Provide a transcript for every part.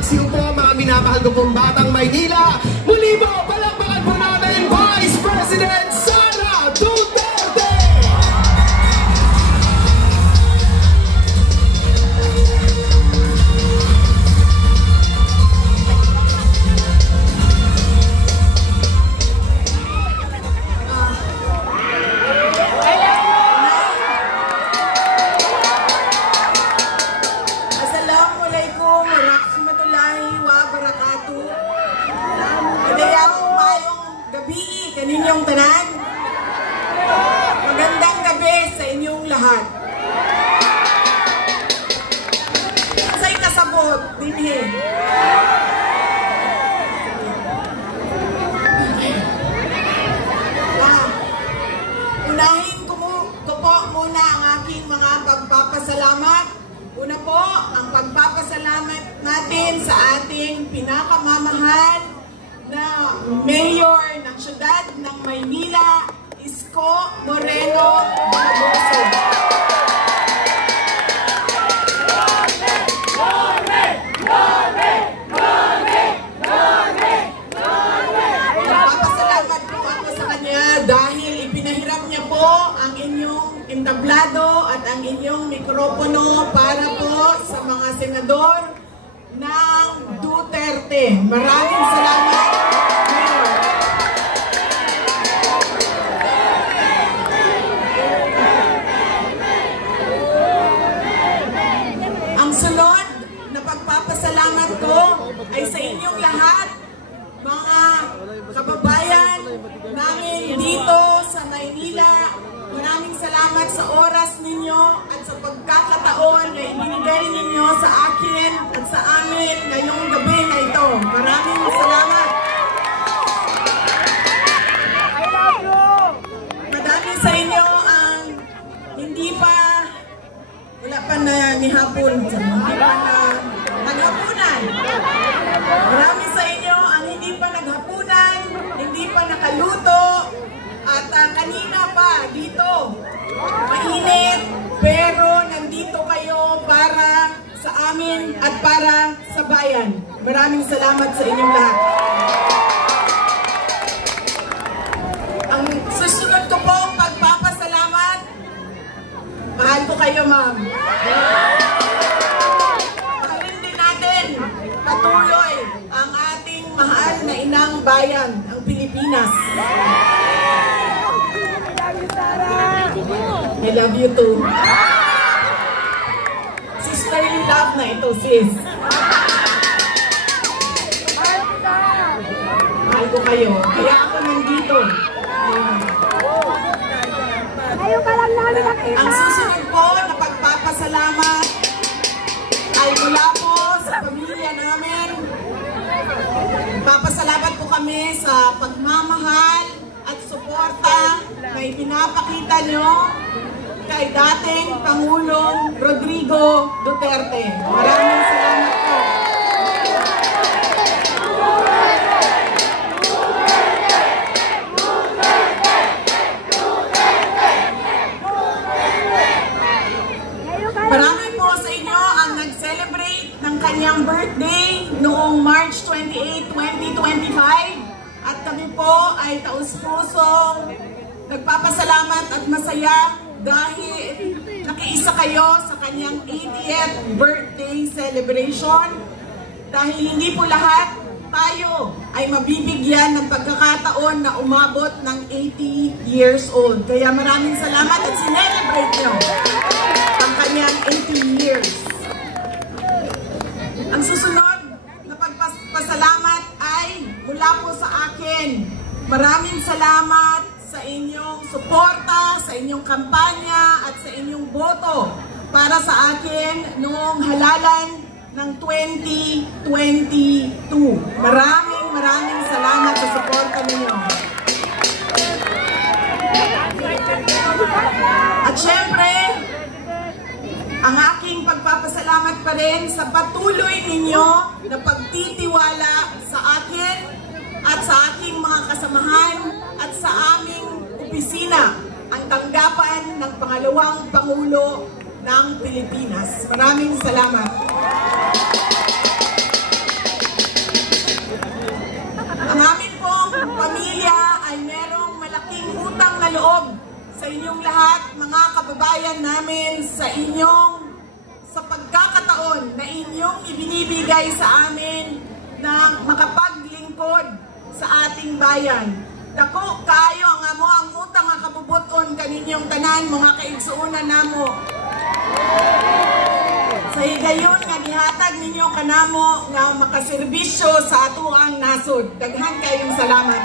pagsiyup po, mga minamahal ko pong batang Maynila. Muli po, palakpakan po natin, Vice President Sara Duterte! Assalamualaikum warahmatullahi wabarakatuh. Kadayaw mayong gabi kaninyong tanan. Magandang gabi sa inyong lahat. Say kasabot dinhi. Unahin ko po muna ang aking mga pagpapasalamat. Una po, ang pagpapasalamat natin sa ating pinakamamahal na Mayor ng Siyudad ng Maynila, Isko Moreno Bagoso. Pagpapasalamat po ako sa kanya dahil ipinahiram niya po ang inyong entablado at ang inyong mikropono para po sa mga senador ng Duterte. Maraming salamat, Mayor. Ang sunod na pagpapasalamat ko ay sa inyong lahat, mga kababayan namin dito sa Maynila. Maraming salamat sa oras ninyo at sa pagkakataon na ibinigay ninyo sa akin at sa amin ngayong gabi na ito. Maraming salamat. Madami sa inyo ang hindi pa, wala pa na nihapon, hindi pa na naghapunan. Marami sa inyo ang hindi pa naghapunan, hindi pa nakaluto, at kanina pa dito, mainit, pero nandito kayo para sa amin at para sa bayan. Maraming salamat sa inyong lahat. Ang susunod ko po pagpapasalamat, mahal ko kayo, ma'am. Mahalin din natin patuloy ang ating mahal na inang bayan, ang Pilipinas. I love you too. Sisterly love na ito, sis. Mahal ko kayo. Kaya ako nandito. Ang susunod po na pagpapasalamat ay mula po sa pamilya namin. Papasalamat po kami sa pagmamahal at suporta na ipinapakita nyo kay dating Pangulong Rodrigo Duterte. Maraming salamat po. Marami po sa inyo ang nag-celebrate ng kanyang birthday noong March 28, 2025. At kami po ay taus-pusong nagpapasalamat at masaya dahil nakiisa kayo sa kanyang 80th birthday celebration. Dahil hindi po lahat tayo ay mabibigyan ng pagkakataon na umabot ng 80 years old. Kaya maraming salamat at sinelebrate nyo ang kanyang 80 years. Ang susunod na pagpasalamat ay mula po sa akin. Maraming salamat sa inyong suporta, sa inyong kampanya at sa inyong boto para sa akin noong halalan ng 2022. Maraming salamat sa suporta ninyo. At syempre, ang aking pagpapasalamat pa rin sa patuloy ninyo na pagtitiwala sa akin at sa aking mga kasamahan at sa aming opisina, ang tanggapan ng pangalawang Pangulo ng Pilipinas. Maraming salamat. nagbibigay sa amin na makapaglingkod sa ating bayan. Dako kayo ang amo ang utang nga kabubuton kaninyong tanan mga kaigsuonan namo. Sa higayon nga gihatag ninyo kanamo nga makaserbisyo sa ato ang nasod. Daghan kayong salamat.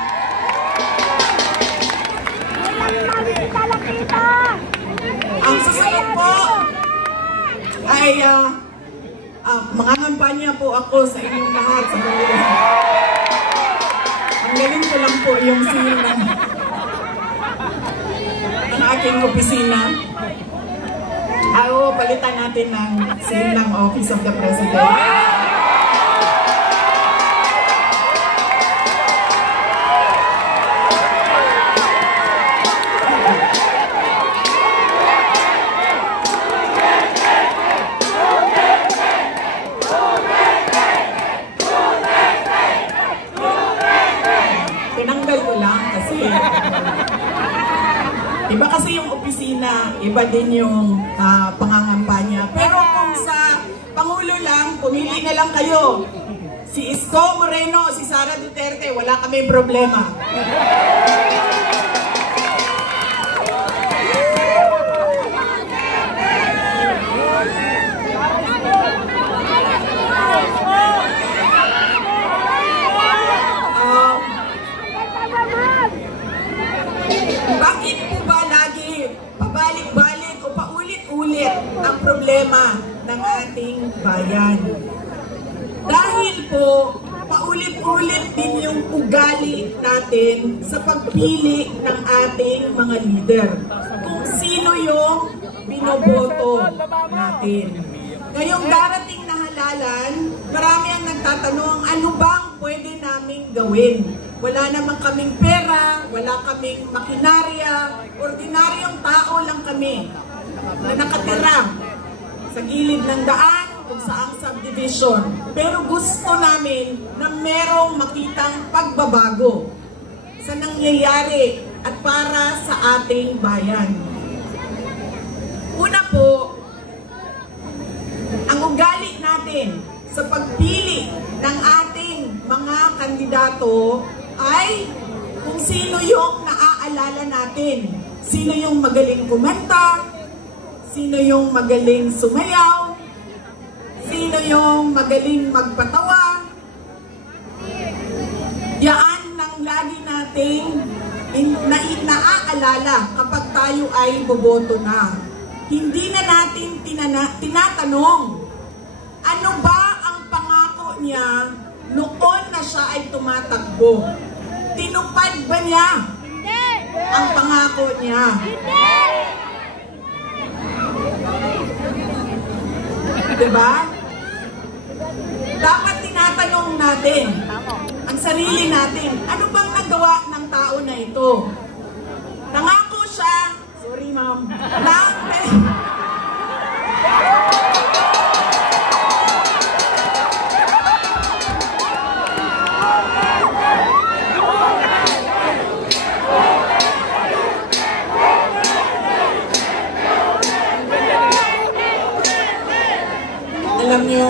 Ang susunod po ay mga kampanya po ako sa inyong lahat sa mga. Ang galing ko lang po yung seal ng aking opisina. Palitan natin ng seal ng Office of the President. Tinanggal ko lang kasi iba kasi yung opisina, iba din yung pangangampanya. Pero kung sa Pangulo lang, pumili na lang kayo. Si Isko Moreno o si Sara Duterte, wala kami problema. Bakit po ba lagi pabalik-balik o paulit-ulit ang problema ng ating bayan? Dahil po, paulit-ulit din yung ugali natin sa pagpili ng ating mga leader. Kung sino yung binoboto natin. Ngayong darating na halalan, marami ang nagtatanong, ano bang pwede naming gawin? Wala naman kaming pera, wala kaming makinarya, ordinaryong tao lang kami na nakatira sa gilid ng daan kung saang subdivision. Pero gusto namin na merong makitang pagbabago sa nangyayari at para sa ating bayan. Una po, ang ugali natin sa pagpili ng ating mga kandidato ay kung sino yung naaalala natin. Sino yung magaling kumanta, sino yung magaling sumayaw, sino yung magaling magpatawa. Yaan nang lagi nating naaalala kapag tayo ay boboto na. Hindi na natin tinatanong, ano ba ang pangako niya noon na siya ay tumatakbo? Tinupad ba niya ang pangako niya? Diba? Dapat tinatanong natin ang sarili natin, ano bang nagawa ng tao na ito? Nangako siya, sorry ma'am, alam nyo,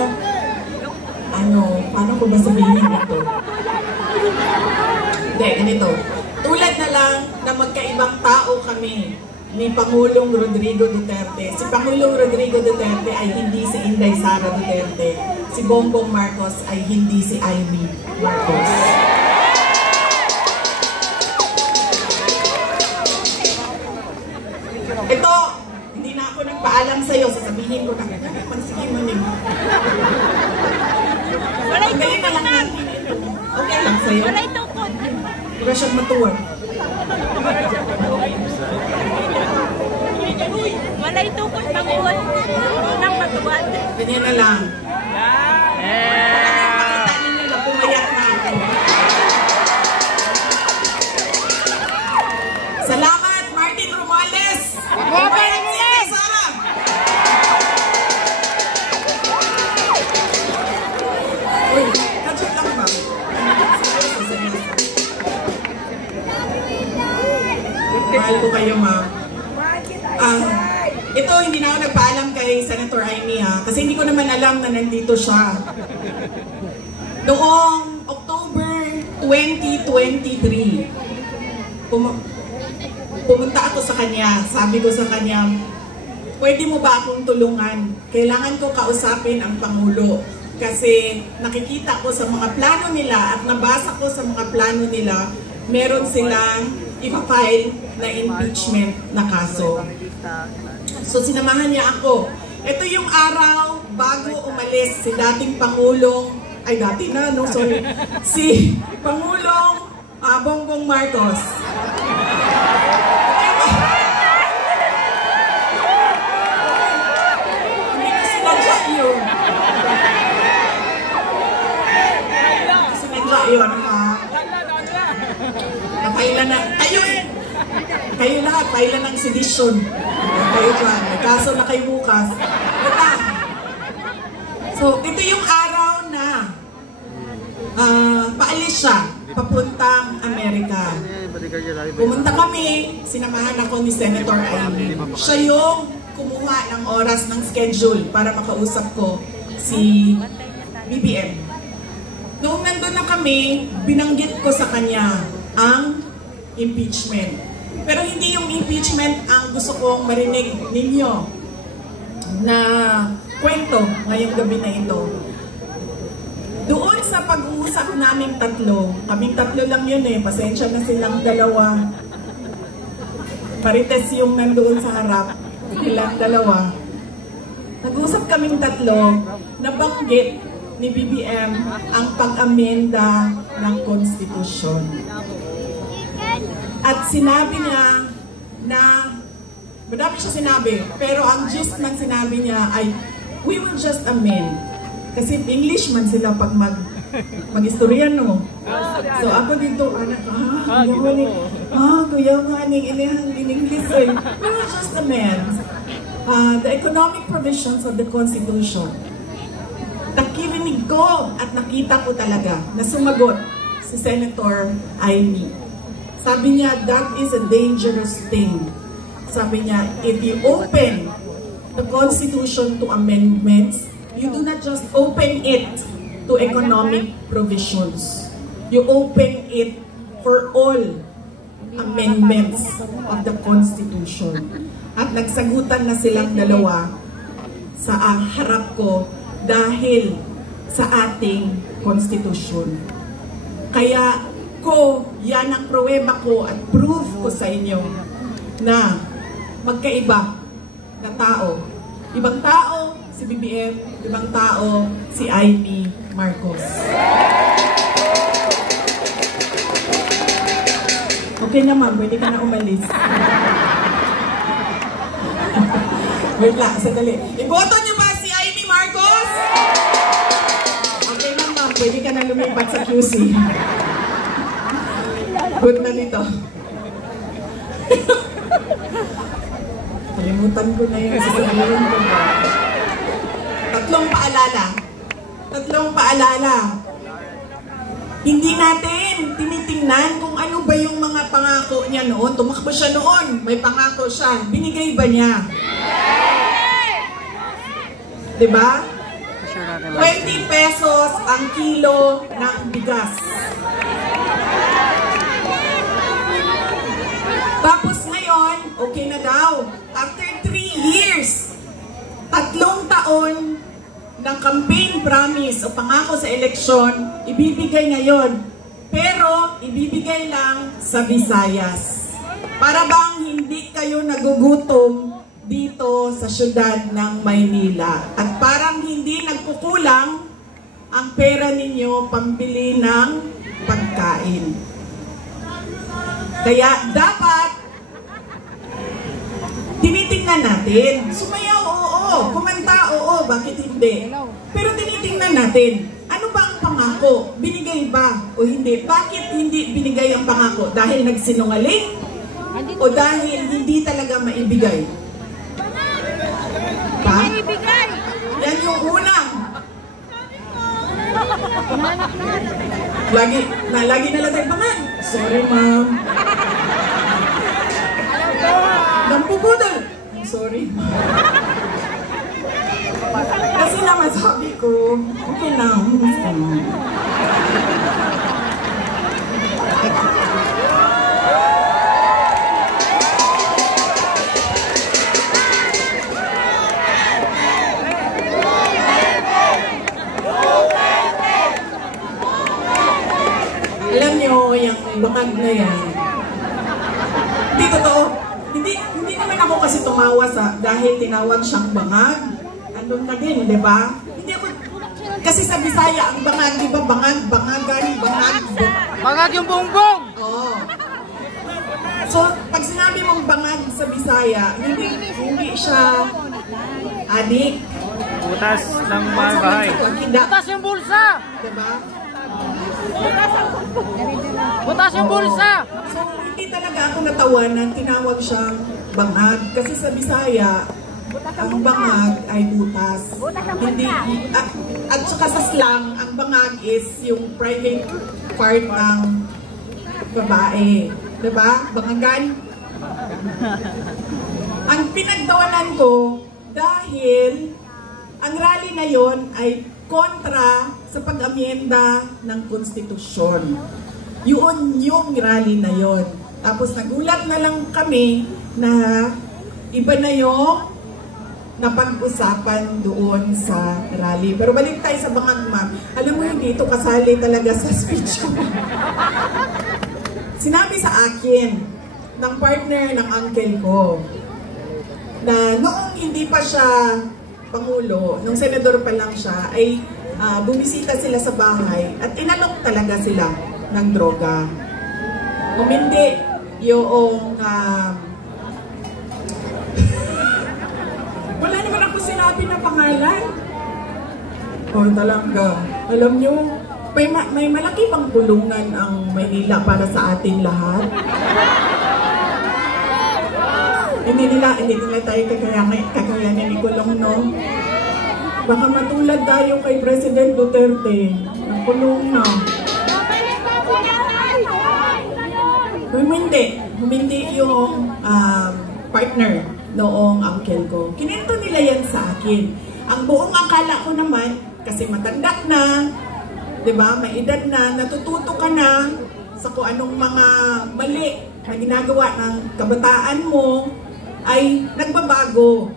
paano ko ba sabihin ito? Hindi, ganito. Tulad na lang na magkaibang tao kami ni Pangulong Rodrigo Duterte. Si Pangulong Rodrigo Duterte ay hindi si Inday Sara Duterte. Si Bongbong Marcos ay hindi si Amy Marcos. Ito, hindi na ako nagpaalam sa'yo. Sasabihin ko na, sige mo niyo. Walay tukod na. Okay lang sa'yo. Walay tukod. Wala siyang matuwag. Walay tukod, Pangulo. Nang matuwad. Ganyan na lang. Pakita ninyo na pumayat na ako. Salamat, Martin Romales! Pumayat niya, Sara! Uy, kadyo lang ba? Mahal ko kayo, ma'am. Ito, hindi na ako nagpaalam kay Senator Amy, ha? Kasi hindi ko naman alam na nandito siya. Noong October 2023, pumunta ako sa kanya. Sabi ko sa kanya, pwede mo ba akong tulungan? Kailangan ko kausapin ang Pangulo. Kasi nakikita ko sa mga plano nila at nabasa ko sa mga plano nila, meron silang ipa-file na impeachment na kaso. So sinamahan niya ako. Ito yung araw bago umalis si dating Pangulong, ay dati na, no, sorry, si Pangulong Bongbong Marcos. Hindi ko sinadya yun. Sinadya yun, ha? Napailan na, kayo lahat, pailan ng sedition. Kayo dyan, may kaso na kayo bukas. So, ito yung araw na paalis siya, papuntang Amerika. Pumunta kami, sinamahan ako ni Senator Amy. Siya yung kumuha ng oras ng schedule para makausap ko si BBM. Noong nandun na kami, binanggit ko sa kanya ang impeachment. Pero hindi yung impeachment ang gusto kong marinig ninyo na kwento ngayong gabi na ito. Doon sa pag-uusap naming tatlo, kaming tatlo lang yun eh, pasensya na silang dalawa. Parites yung nandoon sa harap, silang dalawa. Nag-uusap kaming tatlo, nabanggit ni BBM ang pag-amenda ng konstitusyon. At sinabi niya na, madami siya sinabi, pero ang gist ng sinabi niya ay, we will just amend. Kasi English man sila pag mag-istorya, no? So ako dito, anak, kuya nga, in English eh. We will just amend the economic provisions of the Constitution. Nakirinig ko at nakita ko talaga na sumagot si Senator Amy. Sabi niya, that is a dangerous thing. Sabi niya, if you open the Constitution to amendments, you do not just open it to economic provisions. You open it for all amendments of the Constitution. At nagsagutan na silang dalawa sa harap ko dahil sa ating Constitution. Kaya yan ang pruweba ko at proof ko sa inyo na magkaiba na tao. Ibang tao si BBM, ibang tao si Amy Marcos. Okay na ma'am, pwede ka na umalis. Wait lang, sandali. Iboto niyo ba si Amy Marcos? Okay na ma'am, pwede ka na lumipat sa QC. Good na nito. Kalimutan ko na yung sasabihin ko. Tatlong paalala. Hindi natin tinitingnan kung ano ba yung mga pangako niya noon. Tumakbo siya noon, may pangako siya. Binigay ba niya? Diba? 20 pesos ang kilo ng bigas. Tapos ngayon, okay na daw. After 3 years, 3 taon ng campaign promise o pangako sa eleksyon, ibibigay ngayon. Pero, ibibigay lang sa Visayas. Para bang hindi kayo nagugutom dito sa syudad ng Maynila. At parang hindi nagkukulang ang pera ninyo pambili ng pagkain. Kaya dapat tinitingnan natin. Sumayaw, oo. Kumanta, oo. Bakit hindi? Pero tinitingnan natin. Ano ba ang pangako? Binigay ba o hindi? Bakit hindi binigay ang pangako? Dahil nagsinungaling? O dahil hindi talaga maibigay? Pa? Yan yung unang. Lagi na lang tayo pangan. Sorry, ma'am. Nampupudol. Sorry. Kasi naman sabi ko, okay na, gusto mo. Alam nyo, yung bangag na yan, hindi totoo. Hindi naman ako kasi tumawa dahil tinawag siyang bangag. Andun na din, di ba? Hindi ako, kasi sa Bisaya, ang bangag, di ba? Bangag, bangagan, bangag. Bangag yung bongbong! Oo. So, pag sinabi mong bangag sa Bisaya, hindi siya adik. Butas ng mga bahay. Butas yung bulsa! Di ba? Butas yung bulsa! So, hindi talaga ako natawanan, tinawag siyang bangag. Kasi sa Bisaya, ang bangag ay butas. Hindi, at saka sa slang, ang bangag is yung private part ng babae. Diba? Bangagan. Ang pinagtawanan ko, dahil ang rally na yon ay kontra sa pag-amyenda ng konstitusyon. Yun yung rally na yon. Tapos nagulat na lang kami na iba na yung napag-usapan doon sa rally. Pero balik tayo sa bangag, ma'am. Alam mo yun, dito kasali talaga sa speech ko. Sinabi sa akin ng partner ng uncle ko na noong hindi pa siya Pangulo, nung senador pa lang siya, ay bumisita sila sa bahay at inalok talaga sila ng droga. Umindi yung wala naman ako sinabi na pangalan. Oh, talaga. Alam nyo, may malaki pang bulungan ang Maynila para sa ating lahat. Hindi nila tayo kakayanin ikulong, no? Baka matulad tayo kay President Duterte. Nakulong na. Humindi yung partner noong uncle ko. Kinento nila yan sa akin. Ang buong akala ko naman, kasi matanda na, diba, may edad na, natututo ka na sa kung anong mga mali na ginagawa ng kabataan mo, ay nagbabago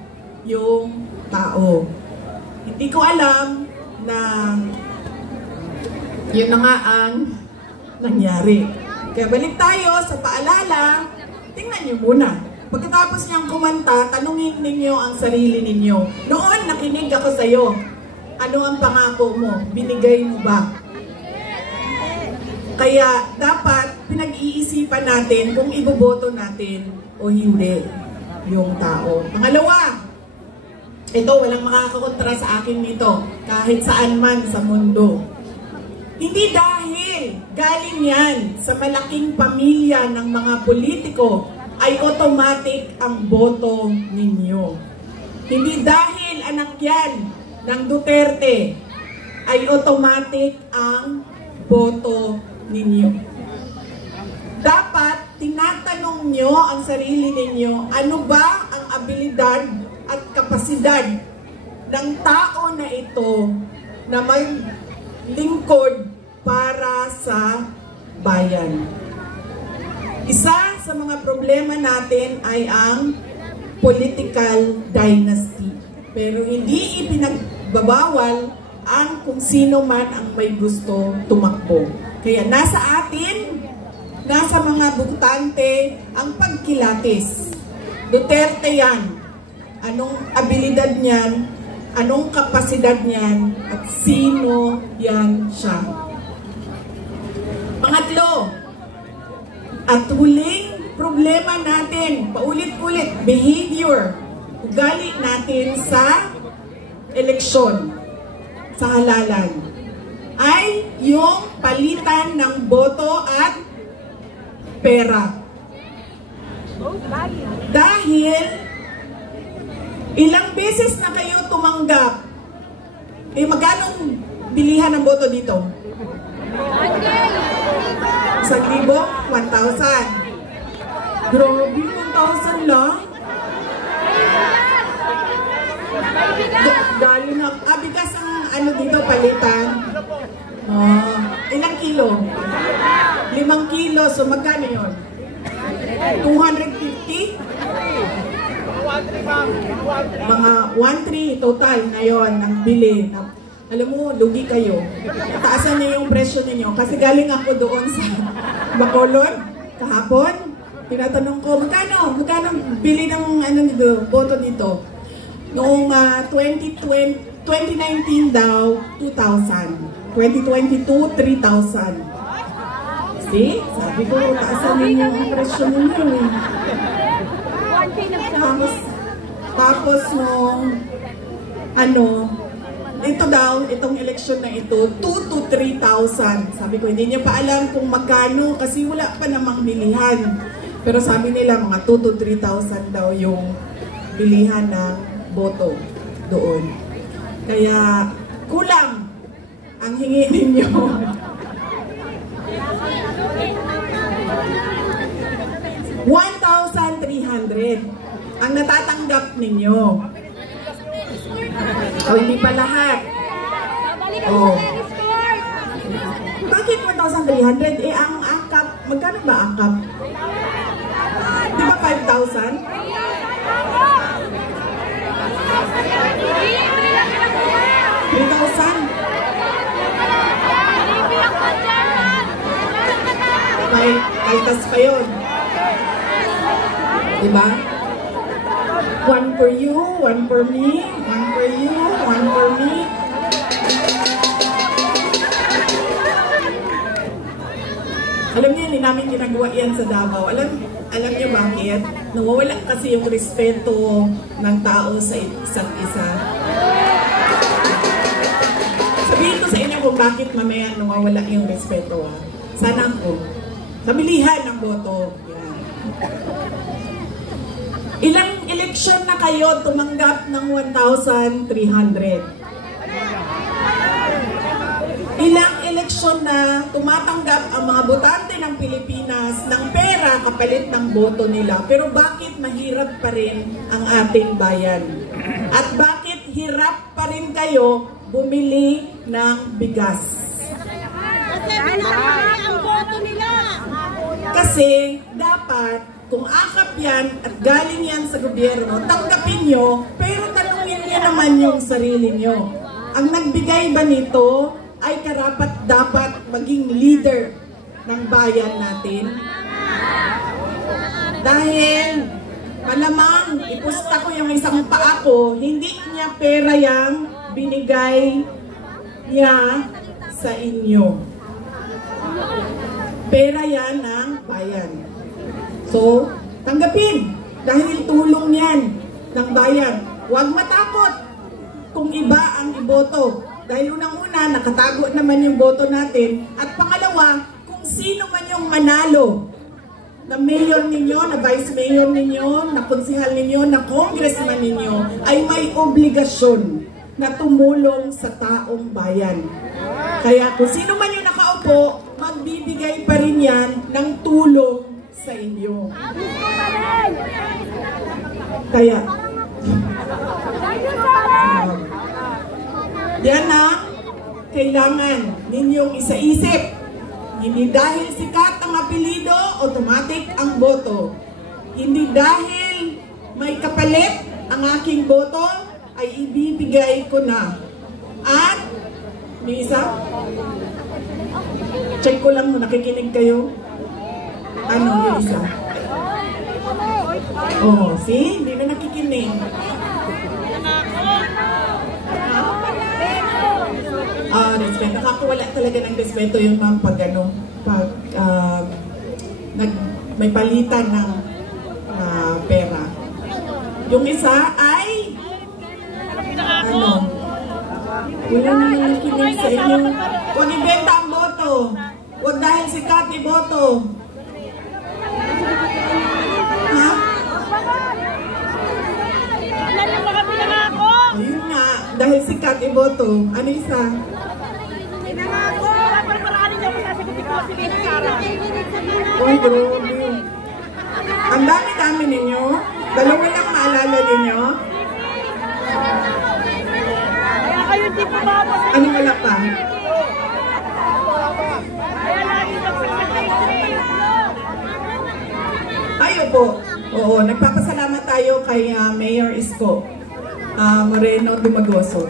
yung tao. Hindi ko alam na yun na nga ang nangyari. Kaya balik tayo sa paalala, tingnan nyo muna. Pagkatapos niyang kumanta, tanungin ninyo ang sarili ninyo. Noon, nakinig ako sa'yo. Ano ang pangako mo? Binigay mo ba? Kaya dapat pinag-iisipan natin kung iboboto natin o hindi yung tao. Pangalawa, ito, walang makakakontra sa akin nito, kahit saan man sa mundo. Hindi dahil galing yan sa malaking pamilya ng mga politiko, ay automatic ang boto ninyo. Hindi dahil anak yan ng Duterte, ay automatic ang boto ninyo. Dapat tinatanong nyo ang sarili ninyo, ano ba ang abilidad at kapasidad ng tao na ito na may lingkod para sa bayan. Isa sa mga problema natin ay ang political dynasty. Pero hindi ipinagbabawal ang kung sino man ang may gusto tumakbo. Kaya nasa atin, nasa mga butante ang pagkilatis. Duterte yan. Anong abilidad niyan? Anong kapasidad niyan? At sino yan siya? Pangatlo, at huling problema natin, paulit-ulit, behavior, ugali natin sa eleksyon, sa halalan, ay yung palitan ng boto at pera. Dahil ilang beses na kayo tumanggap, magkano bilihan ng boto dito? 1,000? 1,000? Grabe, 1,000 lang? Galing na. Bigas ang ano dito, palitan. Ilang kilo? 5 kilo. So, magkano yun? 250? Mga 1.3 total na yun ang bili. Alam mo, lugi kayo. Taasan niyo yung presyo ninyo. Kasi galing ako doon sa Bacolod kahapon. Tinatanong ko, magkano bili ng ano dito, boto dito? Noong 2019 daw, 2,000. 2022, 3,000. See? Sabi ko, taasan ninyo ang presyo ninyo eh. Tapos nung ano, ito daw, itong eleksyon na ito, 2 to 3,000. Sabi ko, hindi niya pa alam kung magkano kasi wala pa namang bilihan. Pero sabi nila, mga 2 to 3,000 daw yung bilihan ng boto doon. Kaya, kulang ang hingi ninyo. 1,300 ang natatanggap ninyo. O, hindi pa lahat. Oh. Bakit 1,300? Eh, ang angkap, magkano ba angkap? Di ba 5,000? 3,000? May kaltas pa yun. Diba? 1 for you, 1 for me, 1 for you, 1 for me. Alam niyo, hindi namin ginagawa yan sa Davao. Alam niyo bakit? Nawawala kasi yung respeto ng tao sa isa't isa. Sabihin ko sa inyo kung bakit mamaya nawawala yung respeto. Sana ako. Kabilihan ng boto. Yan. Ilang eleksyon na kayo tumanggap ng 1,300? Ilang eleksyon na tumatanggap ang mga botante ng Pilipinas ng pera kapalit ng boto nila? Pero bakit mahirap pa rin ang ating bayan? At bakit hirap pa rin kayo bumili ng bigas? Kasi dapat, kung akap yan at galing yan sa gobyerno, tanggapin nyo, pero tanungin nyo naman yung sarili nyo. Ang nagbigay ba nito ay karapat dapat maging leader ng bayan natin? Dahil malamang ipusta ko yung isang paa ko, hindi niya pera yang binigay niya sa inyo. Pera yan ng bayan. So, tanggapin. Dahil tulong yan ng bayan. Huwag matakot kung iba ang iboto. Dahil unang-una, nakatago naman yung boto natin. At pangalawa, kung sino man yung manalo na mayor ninyo, na vice mayor ninyo, na konsehal ninyo, na congressman ninyo, ay may obligasyon na tumulong sa taong bayan. Kaya kung sino man yung nakaupo, magbibigay pa rin yan ng tulong sa inyo. Kaya, yan ang kailangan ninyong isaisip. Hindi dahil sikat ang apelido, automatic ang boto. Hindi dahil may kapalit ang aking boto, ay ibibigay ko na. At, may isa? Check ko lang mo, nakikinig kayo? Ano yung isa? Oh, see? Hindi na nakikinig. Respeto. Nakakawala talaga ng respeto yung mga pag may palitan ng pera. Yung isa ay wala na nakikinig sa inyo. Huwag ibenta ang boto. Huwag dahil sikat iboto. Ha? Ayun nga, dahil sikat iboto. Ano isa? Uy, grabe. Ang dami-dami ninyo. Dalawa lang maalala ninyo. po. Oo, nagpapasalamat tayo kay Mayor Isko Moreno Dumagoso.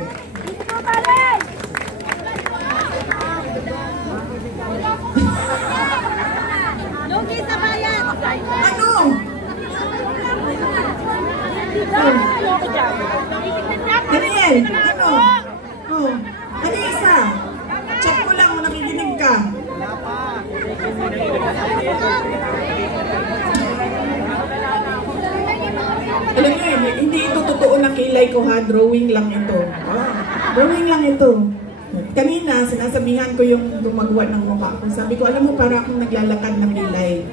Ano? Daniel, ano? Oh, ano yung isa? Check ko lang kung nakikinig ka. Alam niyo, hindi ito totoo na kilay ko ha, drawing lang ito. Drawing lang ito. Kanina, sinasabihan ko yung gumagawa ng mukha ko. Sabi ko, alam mo, para akong naglalakad ng kilay.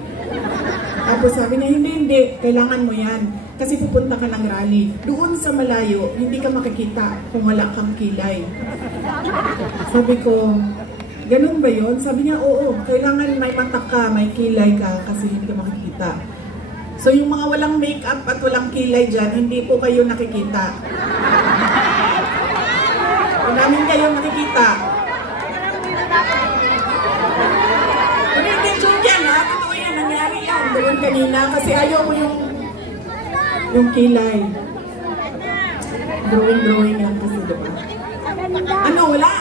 Tapos sabi niya, hindi, kailangan mo yan. Kasi pupunta ka ng rally. Doon sa malayo, hindi ka makikita kung wala kang kilay. Sabi ko, ganun ba yun? Sabi niya, oo, kailangan may mata ka, may kilay ka, kasi hindi ka makikita. So yung mga walang makeup at walang kilay dyan, hindi po kayo nakikita. Kung namin kayo nakikita. Pero hindi joke yan ha, totoo yan, nangyari yan. Doon kanina, kasi ayaw mo yung kilay. Drawing lang kasi, diba? Ano, wala?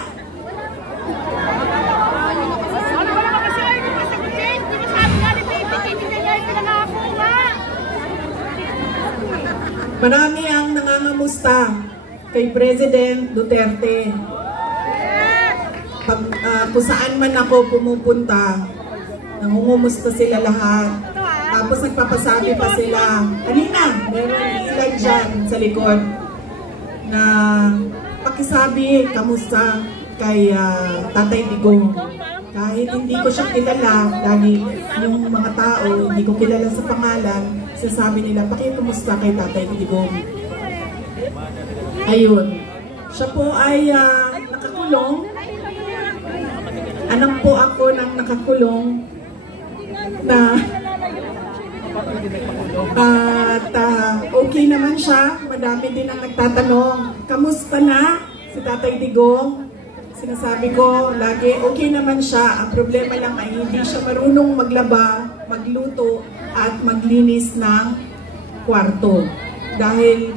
Marami ang nangangamusta kay President Duterte. Kung saan man ako pumupunta, nangungumusta sila lahat. Tapos nagpapasabi pa sila. Kanina, meron ilan dyan sa likod na pakisabi, kamusta kay Tatay Digong. Kahit hindi ko siya kilala, lagi yung mga tao, hindi ko kilala sa pangalan, sasabi nila, pakikumusta kay Tatay Digong. Ayun. Siya po ay nakakulong. Anak po ako ng nakakulong na at okay naman siya. Madami din ang nagtatanong, kamusta na si Tatay Digong? Sinasabi ko lagi, okay naman siya. Ang problema lang ay hindi siya marunong maglaba, magluto, at maglinis ng kwarto. Dahil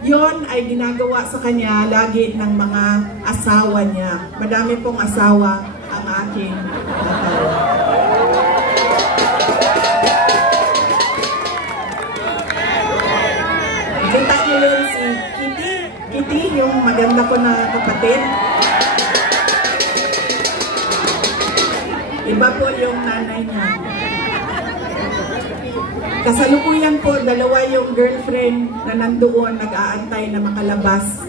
yon ay ginagawa sa kanya lagi ng mga asawa niya. Madami pong asawa ang aking asawa. Kita niyo yun si Kitty, yung maganda ko na kapatid. Iba po yung nanay niya. Kasalukuyan po, dalawa yung girlfriend na nandoon nag-aantay na makalabas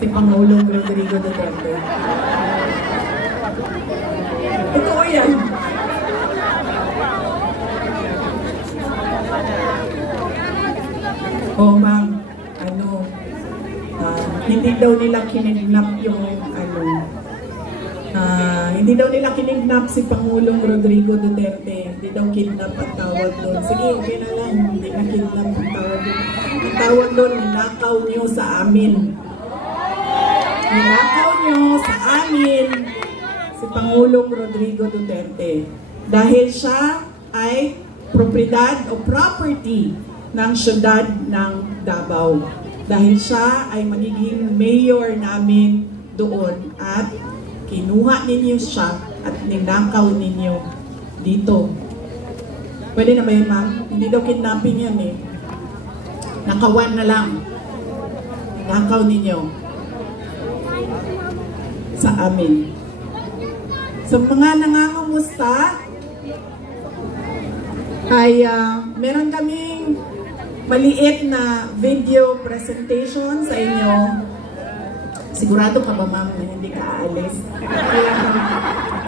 si Pangulong Rodrigo Duterte. Totoo yan. Oh, ma'am, hindi daw nila kinidnap yung hindi daw nila kinidnap si Pangulong Rodrigo Duterte. Hindi daw kidnap ang tawag doon. Sige, okay na lang. Hindi na kidnap ang tawag doon. Ang tawag doon, ninakaw nyo sa amin. Ninakaw nyo sa amin si Pangulong Rodrigo Duterte. Dahil siya ay propriedad o property ng syudad ng Davao. Dahil siya ay magiging mayor namin doon at kinuha ninyo siya at ninakaw ninyo dito. Pwede na ba yun, ma'am? Hindi daw kidnapping yan eh. Nakawan na lang. Ninakaw ninyo sa amin. Sa mga nangangumusta ay meron kaming maliit na video presentation sa inyo. Sigurado ka ba, ma'am, na hindi ka aalis?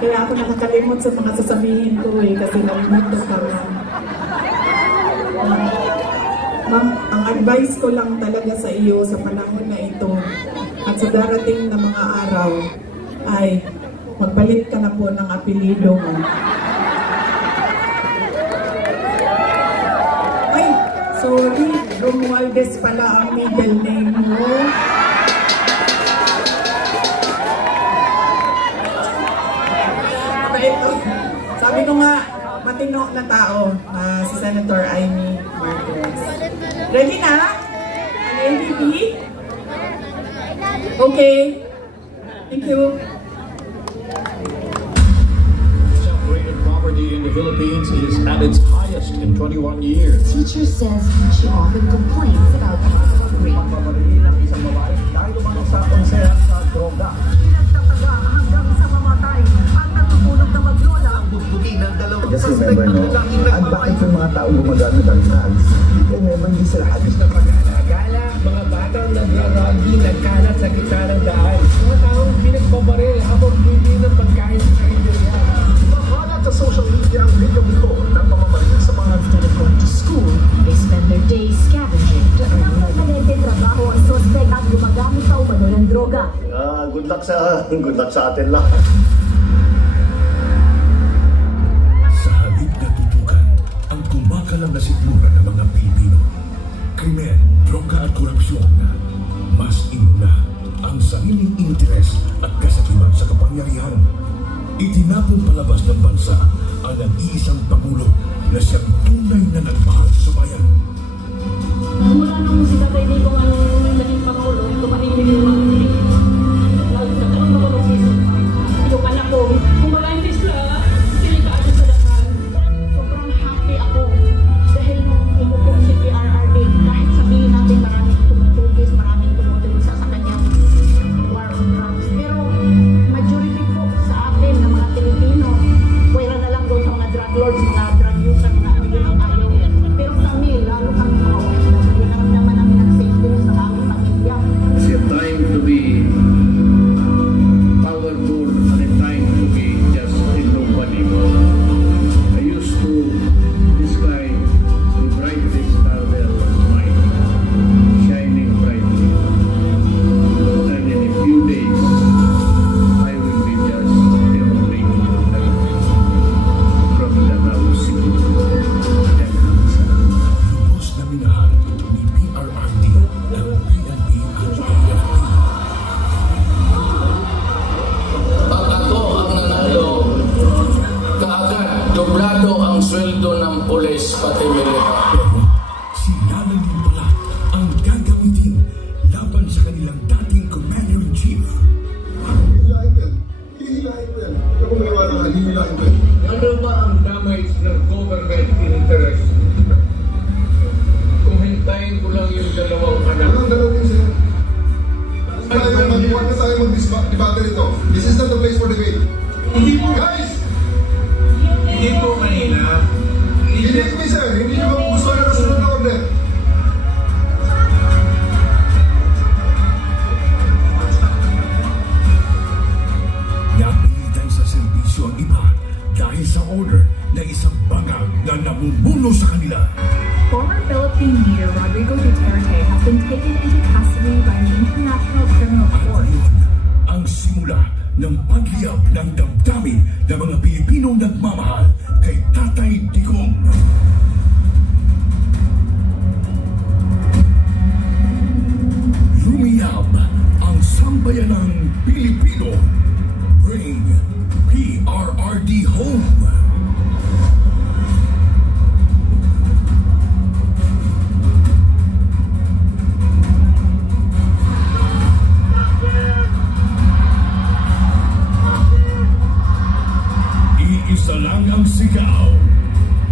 Kaya ako nakakalimot sa mga sasabihin ko eh, kasi nalimuto ka, ma'am. Ma'am, ang advice ko lang talaga sa iyo sa panahon na ito at sa darating na mga araw ay magpalit ka na po ng apelido mo. Ay, sorry, Romualdez pala ang middle name mo. Sabi ko nga, matino na tao, si Senator Amy. Marcos. Ready na? Ang MVP? Okay. Thank you. Rate of poverty in the Philippines is at its highest in 21 years. Teacher says she often complains about hungry. Pagpapadali ng isang babae dahil umano sa konsera sa droga. Pinagtataga hanggang sa mamatay at natutulog na maglola. Bubugin ng dalawang Just remember, no, ang bakit yung mga tao gumagamit ng drugs, remember, hindi sila habis na Pag-alagala, mga batang nagraragi, nagkalat sa gitna ng daan. Mga taong pinagbabaril habang bili ng pagkain sa karinderya. Mahalat sa social media ang video nito ng pamamaligid sa mga Instead of going to school, they spend their days scavenging to earn money. Permanente trabaho ang suspect at gumagamit sa umano ng droga. good luck sa atin lahat. Sa halip na tutukan ang kumakalam na sikmura ng mga Pilipino, krimen, droga at korupsyon na mas inuna ang sariling interes at kasakiman sa kapangyarihan. Itinapong palabas ng bansa ang nag-iisang Pangulo na siyang tunay na nagmahal sa bayan. Mula nung si Tatay Digong ang naging Pangulo, tumahimik yung mga Pilipino. Lalo sa taong nakulong yung anak ko. Kung hindi sila, silikado sa lahat. Sobrang happy ako dahil nung umupong si PRRD, kahit sabihin natin maraming tumutugis, maraming tumutulog sa kanyang war on drugs. Pero majority po sa atin na mga Pilipino, pwera na lang doon sa mga drug lords, mga drug users, mga ayaw. Pero kami, lalo kami mga OFW, naman namin ang safety sa aming pamilya. It's a time to be powerful and a time to be just a nobody. I used to describe the brightest star there was mine, shining brightly. And in a few days, I will be just a ring from the house. Lubos na minahal ni PRRD ng PNP at AFP. Pag ako ang nanalo, kaagad doblado ang sweldo ng pulis pati militar. Pero sila na din pala ang gagamitin laban sa kanilang dating Commander-in-Chief. Ano ba ang damage ng government interest? Kung hintayin ko lang yung dalawang anak. Mag-iwan na tayo mag-debate rito. This is not the place for debate. Hindi po, Guys! hindi po kanina. Hindi kami, sir. Hindi nyo ba gusto na kasunod na order? Napilitan sa serbisyo ang iba dahil sa order na isang bangag na namumuno sa kanila. Former Philippine leader Rodrigo Duterte has been taken into custody by the International Criminal Court. Ngayon, ang simula ng pagliyab ng damdamin ng mga Pilipinong nagmamahal kay Tatay Digong. Lumiyab ang sambayanang Pilipino. Bring PRRD home. Iisa lang ang sigaw.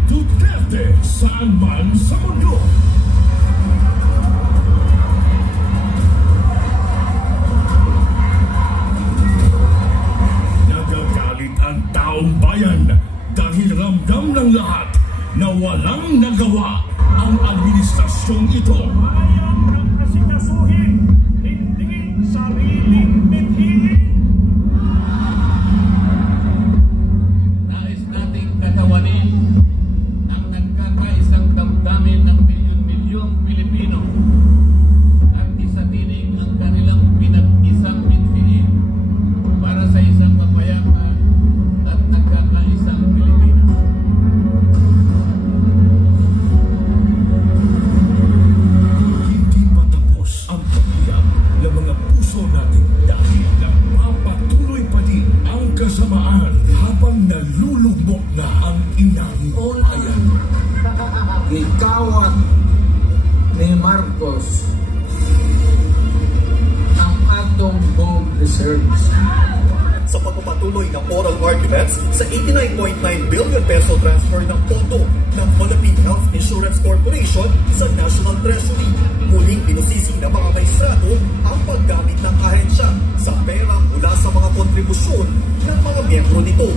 Duterte saan man sa mundo. Nagagalit ang taong bayan dahil ramdam ng lahat na walang nagawa ang administrasyong ito. Bayan ng asikasuhin, hindi sariling mithiin. Nais nating katawanin ang nagkakaisang damdamin ng milyon-milyong Pilipino at isatinig ang kanilang pinag-isang mithiin para sa isang mapayapa at nagkakaisang Pilipino. Hindi pa tapos ang pagliyab ng mga puso natin dahil nagpapatuloy pa din ang kasamaan habang nalulugmok na ang inang bayan. gikawat ni Marcos ang atong gold reserves. Sa pagpapatuloy ng oral arguments sa 89.9 billion peso transfer ng pondo ng Philippine Health Insurance Corporation sa National Treasury, muling pinusisi ng mga maestrado ang paggamit ng ahensya sa pera mula sa mga kontribusyon ng mga miyembro nito.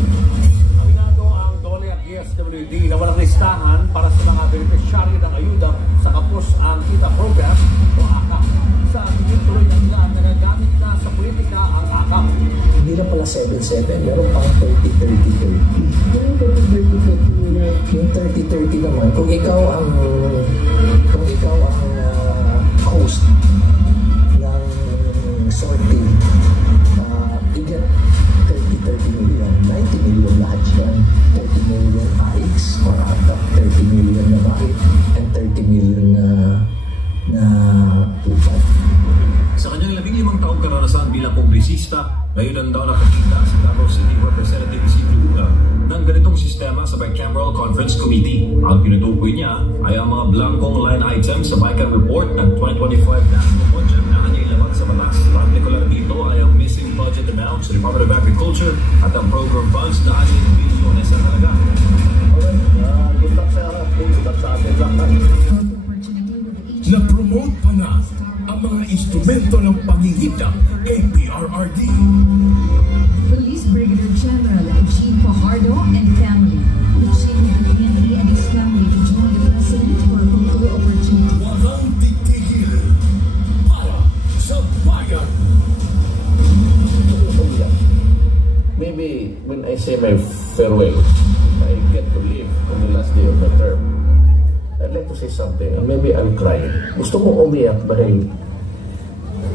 Aminado ang DOLE at DSWD na walang listahan para sa mga beneficiary ng ayuda sa Kapos ang Kita Program o AKAP. Sa tinutuloy ng ilan, nagagamit na sa politika ang AKAP. Hindi na pala 7-7, meron pang 30-30-30. Yung 30-30 naman, kung ikaw ang host ng sorting, you get 30-30 million, 90 million lahat yan. 30 million AX or ATAP, 30 million na MAIT, and 30 million na upat. Sa kanyang 15 taong karanasan bilang kongresista, ngayon ang daw nakakita sa Davao City Representative Isidro Uga ng ganitong sistema sa Bicameral Conference Committee. Ang pinutukoy niya ay ang mga blankong line items sa BICAM report ng 2025 National Budget na kanyang ilabag sa batas. Partikular dito ay ang missing budget amount sa Department of Agriculture at ang program funds na kanyang bilyones sa talaga. Na-promote pa nga ang mga instrumento ng pangingitap kay PRRD. Police Brigadier General Eugene Fajardo and family, wishing the PNP and his family to join the President for a cultural opportunity. Walang titigil para sa bayan. Maybe when I say my farewell, I get to live on the last day of the term, I'd like to say something, and maybe I'll cry. Gusto kong umiyak dahil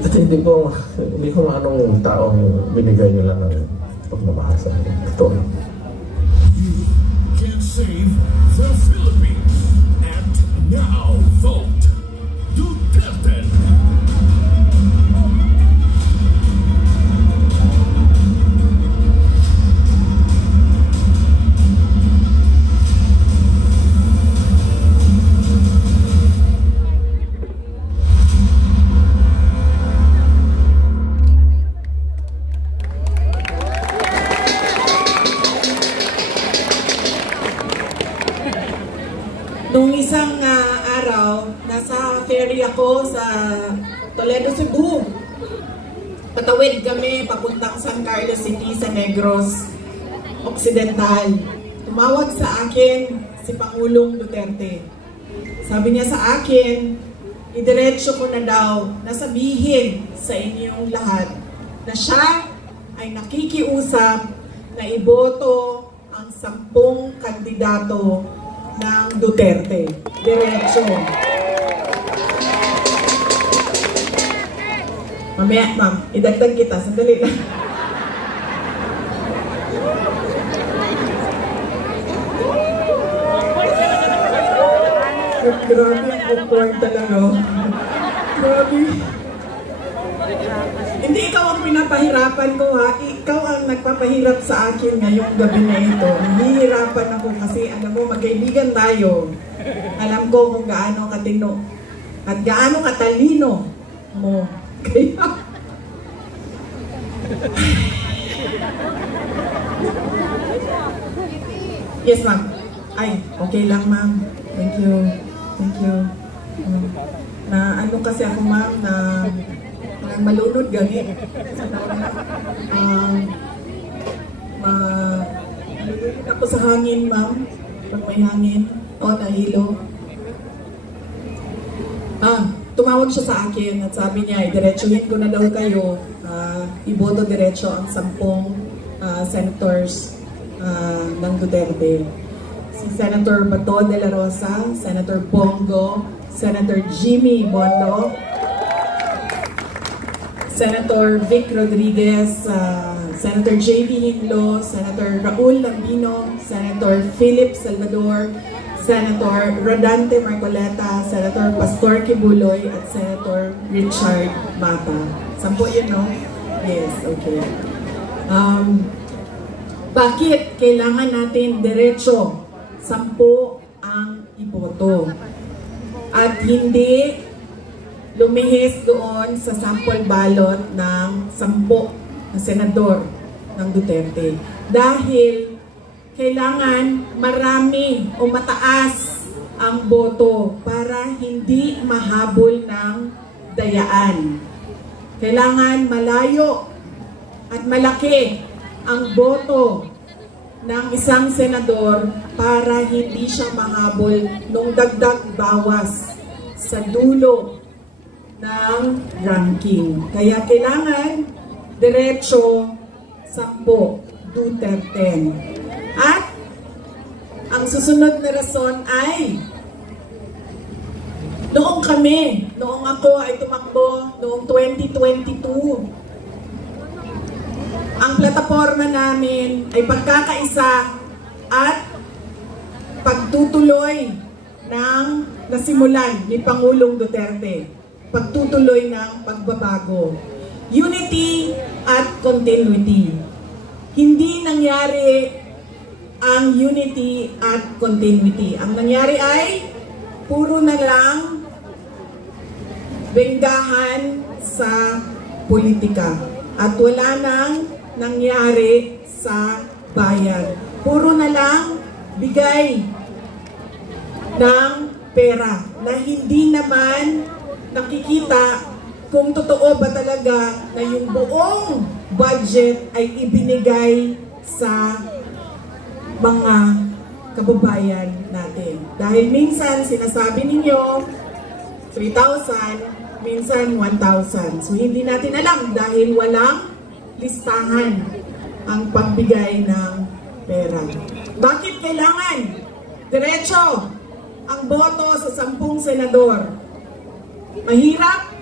hindi ko anong taong binigay nila ng pagmamahal sa akin. Ito. You can save the Philippines. And now vote Duterte. Nung isang araw, nasa ferry ako sa Toledo, Cebu. Patawid kami papuntang San Carlos City sa Negros Occidental. Tumawag sa akin si Pangulong Duterte. Sabi niya sa akin, idiretso ko na daw na sabihin sa inyong lahat na siya ay nakikiusap na iboto ang 10 kandidato ng Duterte. Diretso. Mamaya, ma'am, idagdag kita. Sandali lang. Grabe ang awkward talaga. Grabe. Hindi ikaw ang pinapahirapan ko, ha? Ikaw ang nagpapahirap sa akin ngayong gabi na ito. Nahihirapan ako kasi alam mo, magkaibigan tayo. Alam ko kung gaano katino at gaano katalino mo. Kaya yes, ma'am. Ay, okay lang, ma'am. Thank you. Thank you. Na ano kasi ako, ma'am, na malunod gani. Malunod ako sa hangin, ma'am. Pag may hangin. O, nahilo. Tumawag siya sa akin at sabi niya, diretsuhin ko na daw kayo. Iboto diretso ang 10 senators ng Duterte. Si Senator Bato de la Rosa, Senator Bongo, Senator Jimmy Bondo, Senator Vic Rodriguez, Senator J.B. Hinlo, Senator Raul Lambino, Senator Philip Salvador, Senator Rodante Marcoleta, Senator Pastor Kibuloy, at Senator Richard Mata. 10 yun, no? Yes, okay. Bakit kailangan natin diretso 10 ang iboto? boto. At hindi lumihis doon sa sample ballot ng 10 na senador ng Duterte. Dahil kailangan marami o mataas ang boto para hindi mahabol ng dayaan. Kailangan malayo at malaki ang boto ng isang senador para hindi siya mahabol nung dagdag bawas sa dulo ng ranking. Kaya kailangan diretso 10 Duterte. At ang susunod na rason ay noong ako ay tumakbo noong 2022. Ang plataforma namin ay pagkakaisa at pagtutuloy ng nasimulan ni Pangulong Duterte. Pagtutuloy ng pagbabago. Unity at continuity. Hindi nangyari ang unity at continuity. Ang nangyari ay puro na lang benggahan sa politika. At wala nang nangyari sa bayan. Puro na lang bigay ng pera na hindi naman nakikita kung totoo ba talaga na yung buong budget ay ibinigay sa mga kababayan natin. Dahil minsan sinasabi ninyo 3,000, minsan 1,000. So hindi natin alam dahil walang listahan ang pagbigay ng pera. Bakit kailangan diretso ang boto sa 10 senador? Mahirap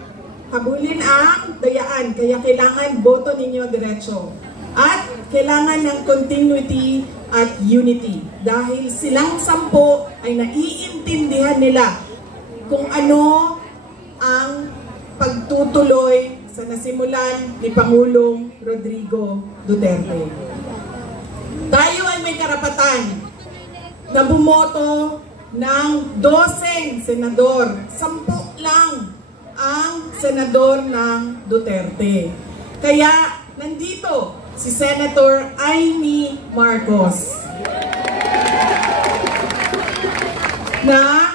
habulin ang dayaan, kaya kailangan boto ninyo diretso. At kailangan ng continuity at unity. Dahil silang 10 ay naiintindihan nila kung ano ang pagtutuloy sa nasimulan ni Pangulong Rodrigo Duterte. Tayo ay may karapatan na bumoto ng 12 senador. 10 lang ang senador ng Duterte. Kaya nandito si Senator Amy Marcos na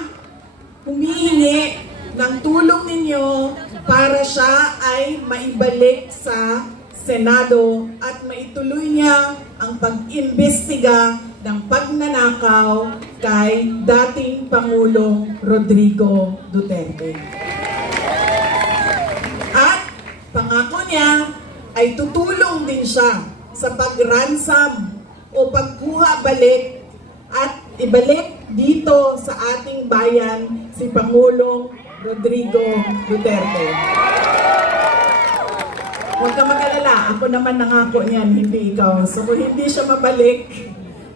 humihingi ng tulong ninyo para siya ay maibalik sa Senado at maituloy niya ang pag-imbestiga ng pagnanakaw kay dating Pangulong Rodrigo Duterte. At pangako niya ay tutulong din siya sa pag-ransom o pagkuha balik at ibalik dito sa ating bayan si Pangulong Rodrigo Duterte. Huwag ka mag-alala, ako naman nangako niyan, hindi ikaw. So kung hindi siya mabalik,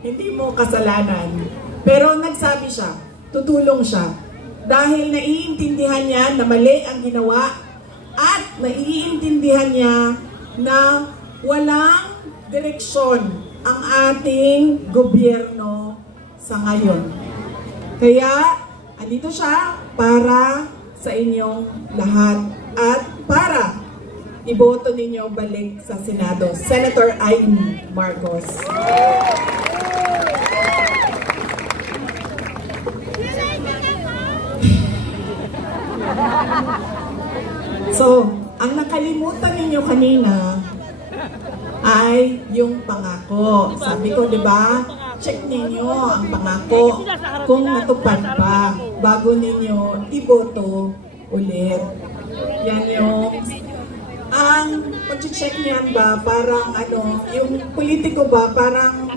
hindi mo kasalanan. Pero nagsabi siya, tutulong siya. Dahil naiintindihan niya na mali ang ginawa at naiintindihan niya na walang direksyon ang ating gobyerno sa ngayon. Kaya, andito siya para sa inyong lahat at para iboto ninyo balik sa Senado. Senator Amy Marcos. So, ang nakalimutan ninyo kanina ay yung pangako. Sabi ko, di ba? Check ninyo ang pangako kung natupad pa bago ninyo iboto ulit. Yan yung ang pag-check niyan ba parang ano, yung politiko ba parang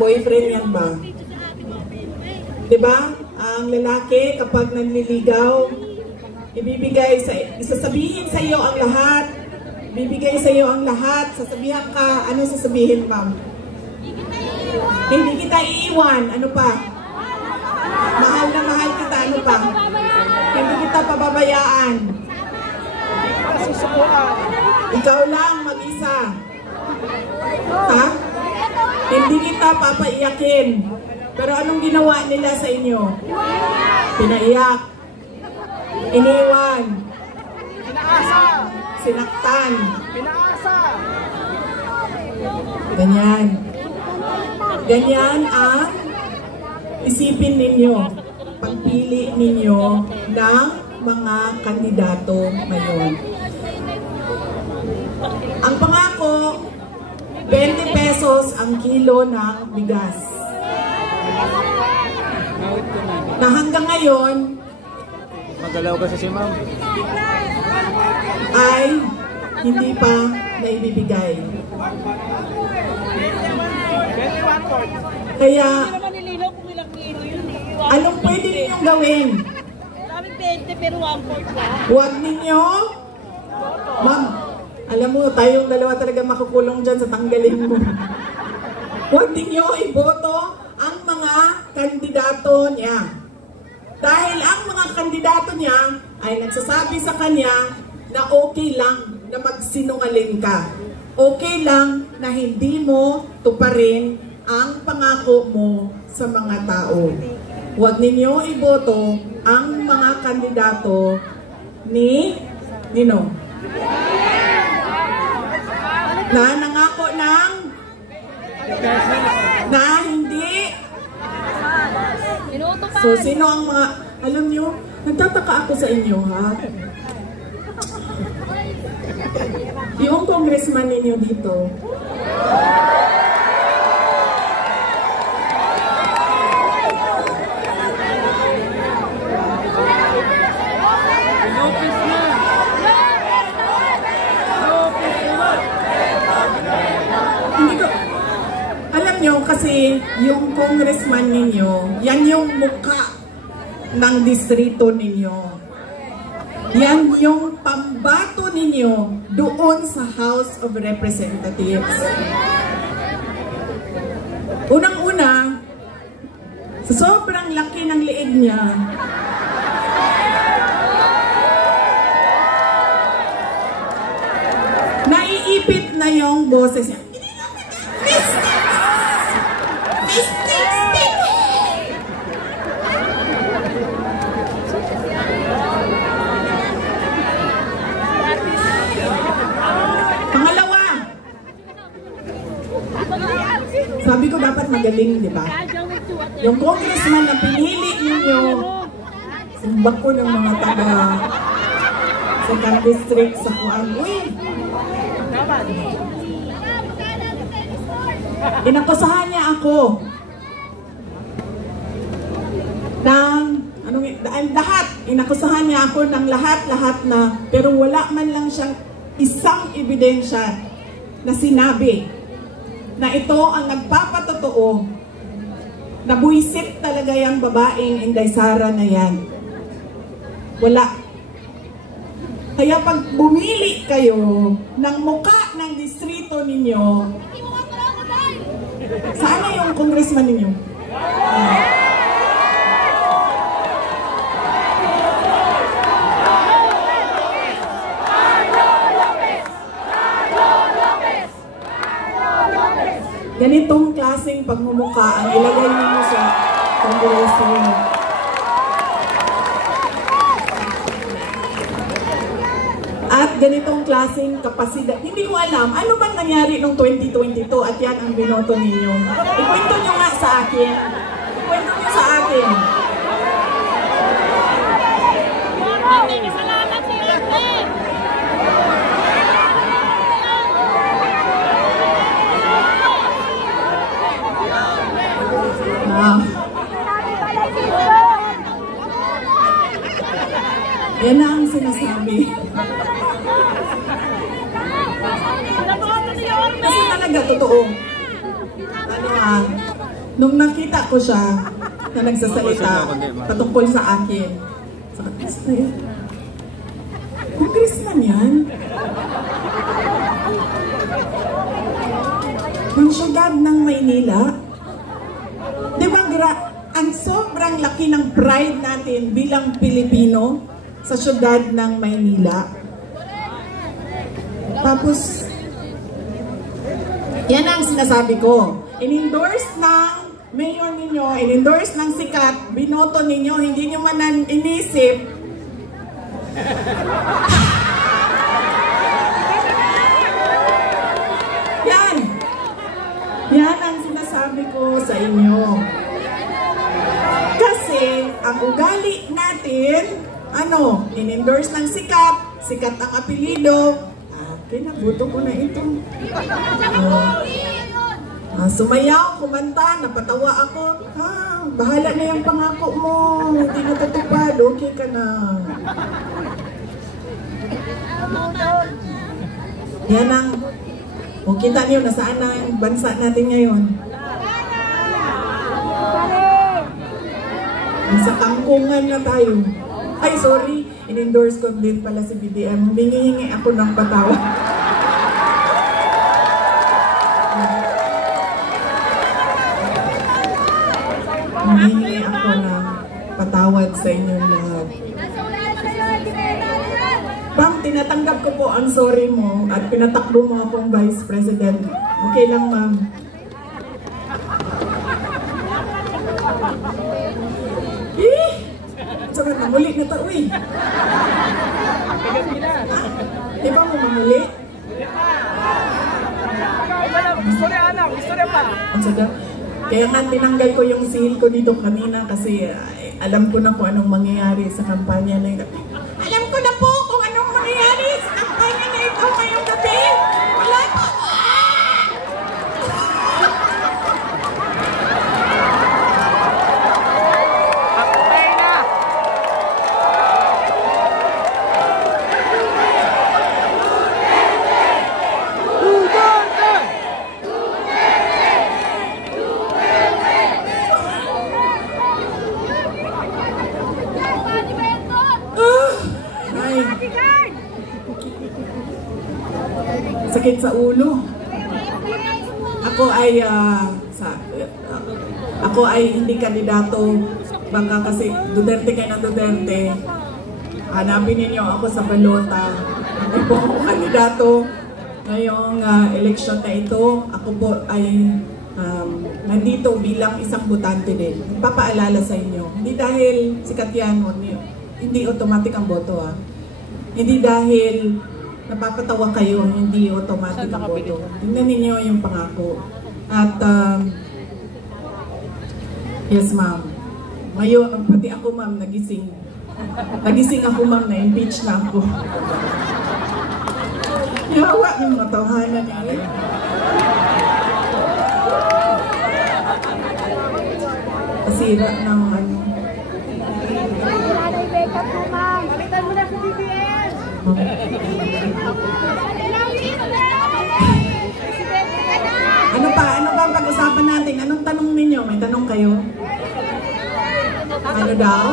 boyfriend yan ba? 'Di ba? Ang lalaki kapag nanliligaw, ibibigay sa isasabihin sa iyo ang lahat. Bibigay sa iyo ang lahat. Sasabihan ka, ano sasabihin, ma'am? Hindi kita iiwan, ano pa? Mahal na mahal kita, ano pa? Hindi kita pababayaan. Ikaw lang mag-isa. Ha? Hindi kita papaiyakin. Pero anong ginawa nila sa inyo? Pinaiyak. Iniwan. Sinaktan. Ganyan. Ganyan ang isipin ninyo. Pagpili ninyo ng mga kandidato ngayon. Ang pangako, 20 pesos ang kilo ng bigas. Na hanggang ngayon, magalaw ba si ma'am? Ay hindi pa naibibigay. Kaya, anong pwede ninyong gawin? Huwag ninyo, ma'am, alam mo, tayong dalawa talaga makukulong dyan sa tanggalin mo. Huwag ninyo iboto ang mga kandidato niya. Dahil ang mga kandidato niya ay nagsasabi sa kanya na okay lang na magsinungaling ka. Okay lang na hindi mo tuparin ang pangako mo sa mga tao. Huwag ninyo iboto ang mga kandidato ni Nino. Na nangako ng na hindi. So, sino ang mga, alam nyo, nagtataka ako sa inyo, ha? Yung congressman ninyo dito, kasi yung congressman ninyo, yan yung mukha ng distrito ninyo. Yan yung pambato ninyo doon sa House of Representatives. Unang-una, sa sobrang laki ng liig niya, naiipit na yung boses niya. Sabi ko dapat magaling, di ba? Yung congressman na pinili ninyo, sumbak ko ng mga taga second district sa Kuan. Uy! Inakusahan niya ako ng lahat. Inakusahan niya ako ng lahat-lahat na, pero wala man lang siyang isang ebidensya na sinabi na ito ang nagpapatotoo na buwisit talaga yung babaeng Inday Sara na yan. Wala. Kaya pag bumili kayo ng muka ng distrito ninyo, saan na yung congressman ninyo? Ganitong klaseng pagmumukha ang ilagay ninyo sa Kongreso. At ganitong klaseng kapasidad. Hindi ko alam, ano bang nangyari noong 2022 at yan ang binoto ninyo? Ikwento nyo nga sa akin. Ikwento nyo sa akin. Yan na ang sinasabi. Kasi talaga totoo. Nung nakita ko siya na nagsasalita patungkol sa akin, congressman yan? Ng syudad ng Maynila? Diba ang sobrang laki ng pride natin bilang Pilipino sa syudad ng Maynila. Tapos, yan ang sinasabi ko. In-endorse ng mayor ninyo, in-endorse ng sikat, binoto ninyo, hindi nyo man inisip. Yan ang sinasabi ko sa inyo. Kasi ang ugali natin, in-endorse ng sikat ang apelido, kinabuto ko na ito. Sumayaw, kumanta, napatawa ako. Bahala na yung pangako mo, hindi natutupad, okay ka na. Yan ang kita niyo, nasaan ang bansa natin ngayon? Nasa kangkungan na tayo. Ay, sorry. In-endorse ko din pala si BBM. Humingi ako ng patawad. Humingi ako ng patawad sa inyong lahat. Ma'am, tinatanggap ko po ang sorry mo at pinatakbo mo akong Vice President. Okay lang, ma'am. Sabi, namuli na ito, uy. Di ba mo mamuli? Kaya nga tinanggal ko yung seal ko dito kanina kasi alam ko na kung anong mangyayari sa kampanya na ito. Alam ko na po kung anong mangyayari sa kampanya na ito ngayong gabi. Wala po. Sakit sa ulo. Ako ay hindi kandidato. Baka kasi Duterte kayo ng Duterte. Hanapin ninyo ako sa balota. Hindi po ako kandidato. Ngayong eleksyon na ito, ako po ay nandito bilang isang botante din. Papaalala sa inyo. Hindi dahil sikat yan, hindi automatic ang boto. Hindi dahil napapatawa kayo, hindi automatic ang boto. Tingnan ninyo yung pangako. At, yes ma'am. Ngayon, pati ako ma'am, nagising. Nagising ako ma'am, na-impeach na ako. Yawa yung mga tawhanan eh. Kasira ng ano. Palitan mo na sa BBM! Ano pa ang pag-usapan natin? Anong tanong ninyo? May tanong kayo? Ano daw?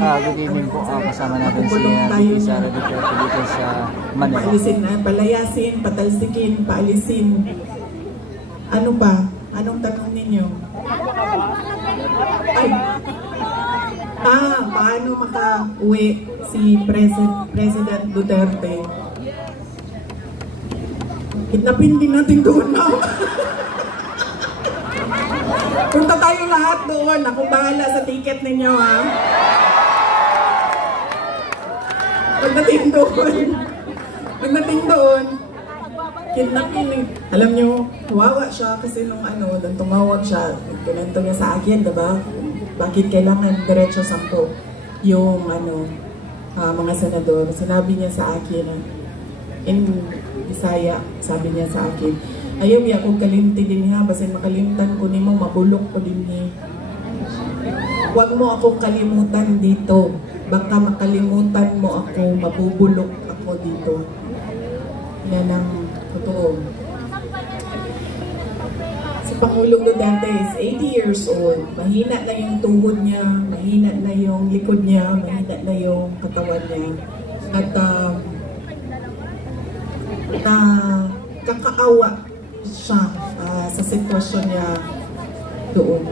Good evening po. Kasama natin si Sara Duterte dito sa Manila. Palayasin, patalsikin, paalisin. Ano pa? Anong tanong ninyo? Paano maka-uwi si President Duterte? Kidnapin din natin doon, ma'am. Punta tayo lahat doon. Ako bahala sa ticket ninyo, ha? Pagdating doon, kidnapin. Alam nyo, huwawa siya kasi nung doon tumawag siya. Kinento niya sa akin, diba? Bakit kailangan diretso 10 yung mga senador. Sinabi niya sa akin, in Bisaya, sabi niya sa akin, ayaw niya akong kalimti din ha, basin makalimtan ko nimo, mabulok ko din niya. Huwag mo akong kalimutan dito. Baka makalimutan mo ako, mabubulok ako dito. Yan ang totoo. Si Pangulong Duterte is 80 years old. Mahina na yung tuhod niya, mahina na yung likod niya, mahina na yung katawan niya. At kakaawa siya sa sitwasyon niya doon.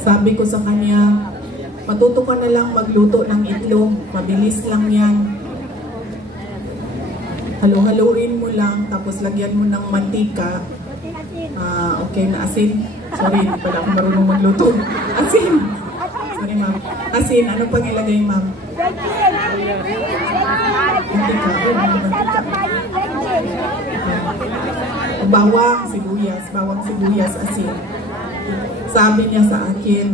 Sabi ko sa kanya, matuto ka na lang magluto ng itlog, mabilis lang yan. halo-haloin mo lang, tapos lagyan mo ng mantika. Okay na asin. Sorry, hindi pala ako marunong magluto. Asin. Sorry, ma'am. Asin, ano pang ilagay, ma'am? Bawang sibuyas, asin. Sabi niya sa akin,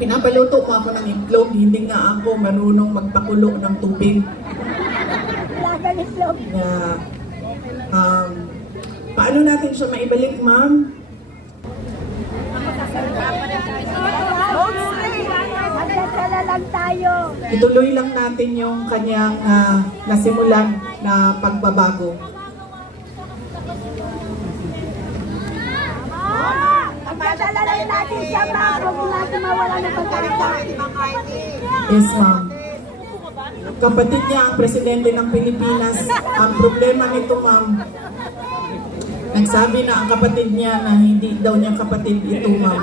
pinapaluto mo ako ng itlog, hindi nga ako marunong magpakulo ng tubig. Paano natin siya maibalik, ma'am? Ituloy lang natin yung kanyang nasimulan na pagbabago. Yes, ma'am. Kapatid niya ang presidente ng Pilipinas. Ang problema nito, ma'am, nagsabi na ang kapatid niya na hindi daw niya kapatid ito, ma'am.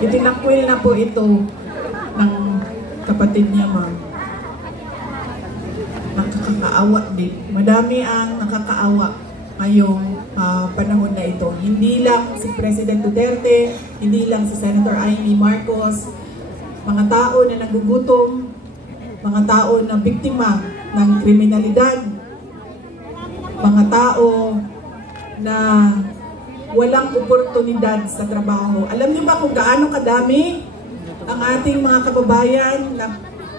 Itinakwil na po ito ng kapatid niya, ma'am. Nakakaawa din. Madami ang nakakaawa ngayong panahon na ito. Hindi lang si President Duterte, hindi lang si Senator Amy Marcos, mga tao na nagugutom, mga tao na biktima ng kriminalidad, mga tao na walang oportunidad sa trabaho. Alam niyo ba kung gaano kadami ang ating mga kababayan na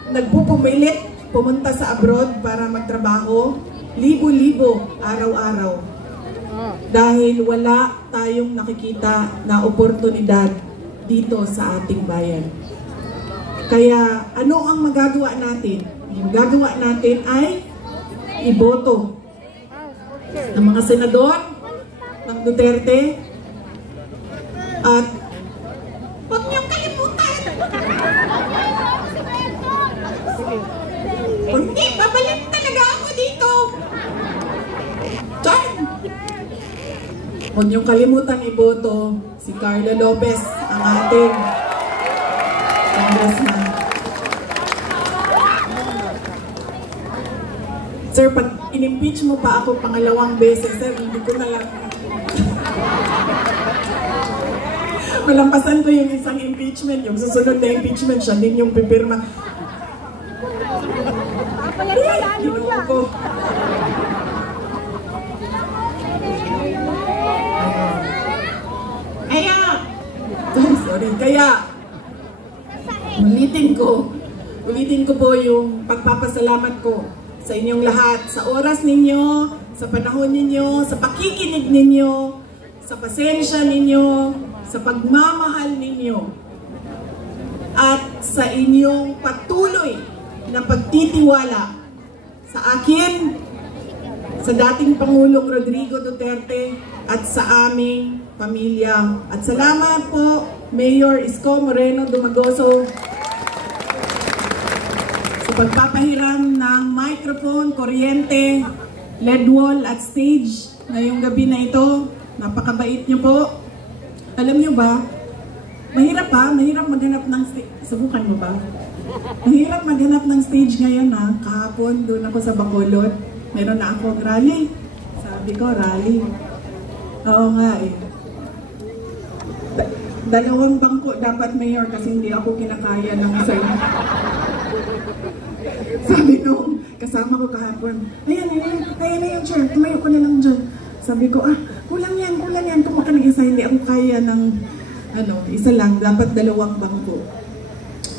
nagpupumilit pumunta sa abroad para magtrabaho? Libo-libo araw-araw. Dahil wala tayong nakikita na oportunidad dito sa ating bayan. Kaya ano ang magagawa natin? Yung gagawa natin ay iboto ng mga senador ng Duterte at huwag niyong kalimutan. Hindi, babalik talaga ako dito. John! Huwag niyong kalimutan iboto si Carla Lopez, ang ating congressman. Sir, pag in-impeach mo pa ako pangalawang beses, sir, hindi ko na lang. Malampasan ko yung isang impeachment, yung susunod na impeachment, siya din yung pipirma. Ginuo ko. Kaya, ulitin ko po yung pagpapasalamat ko sa inyong lahat, sa oras ninyo, sa panahon ninyo, sa pakikinig ninyo, sa pasensya ninyo, sa pagmamahal ninyo, at sa inyong patuloy na pagtitiwala sa akin, sa dating Pangulong Rodrigo Duterte, at sa aming pamilya. At salamat po, Mayor Isko Moreno Dumagoso, sa pagpapahiram ng microphone, kuryente, LED wall at stage ngayong gabi na ito. Napakabait niyo po. Alam niyo ba, mahirap maghanap ng stage. Subukan mo ba? Mahirap maghanap ng stage ngayon ha. Kahapon doon ako sa Bacolod. Meron na akong rally. Sabi ko, rally. Oo nga eh. Dalawang bangko dapat, Mayor, kasi hindi ako kinakaya ng isa. Sabi nung kasama ko kahapon, ayan na yung chair, tumayo ko na lang dyan. Sabi ko, kulang yan, tumakan ng isa, hindi ako kaya ng, isa lang, dapat dalawang bangko.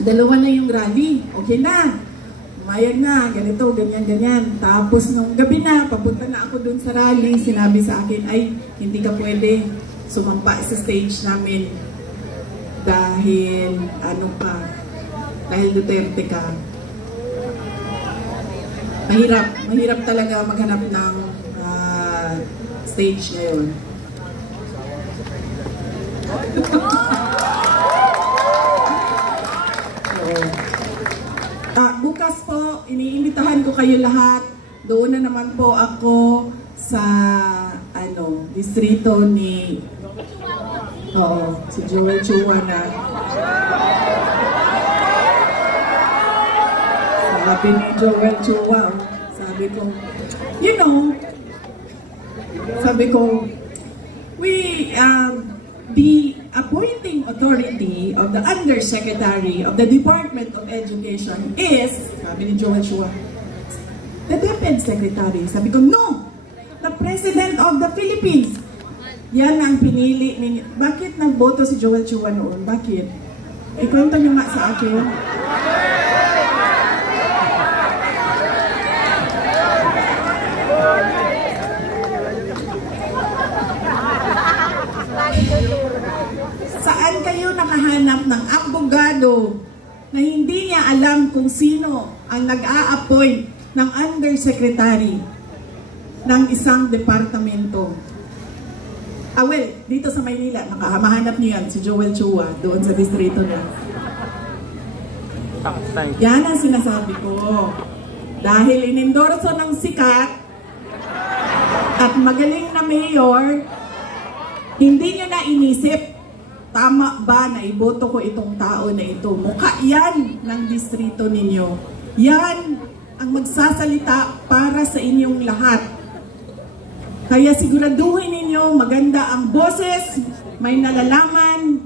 Dalawa na yung rally, okay na. Umayag na, ganito, ganyan. Tapos nung gabi na, papunta na ako dun sa rally, sinabi sa akin, ay, hindi ka pwede sumampa sa stage namin. Dahil, dahil Duterte ka. Mahirap talaga maghanap ng stage ngayon. Bukas po, iniimbitahan ko kayo lahat. Doon na naman po ako sa distrito ni si Joel Chua na. Sabi ni Joel Chua, sabi ko, you know, sabi ko, the appointing authority of the Undersecretary of the Department of Education is, sabi ni Joel Chua, the DepEd Secretary. Sabi ko, no! The President of the Philippines. Yan ang pinili ninyo. Bakit nagboto si Joel Chua noon? Bakit? Ikwento nyo nga sa akin. Saan kayo nakahanap ng abogado na hindi niya alam kung sino ang nag-a-appoint ng undersecretary ng isang departamento? Well, dito sa Maynila, mahanap niyo yan, si Joel Chua, doon sa distrito niya. Yan ang sinasabi ko. Dahil inendorso ng sikat at magaling na mayor, hindi niyo na inisip, tama ba na iboto ko itong tao na ito? Mukha yan ng distrito ninyo. Yan ang magsasalita para sa inyong lahat. Kaya siguraduhin ninyo maganda ang boses, may nalalaman,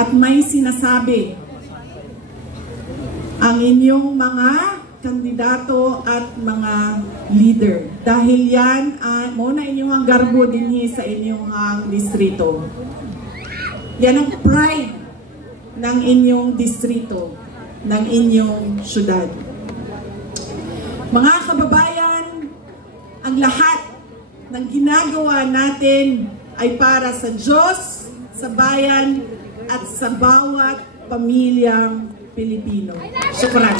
at may sinasabi ang inyong mga kandidato at mga leader. Dahil yan, muna inyong ang garbo dinhi sa inyong distrito. Yan ang pride ng inyong distrito, ng inyong syudad. Mga kababayan, ang lahat ng ginagawa natin ay para sa Diyos, sa bayan, at sa bawat pamilyang Pilipino. Syukran.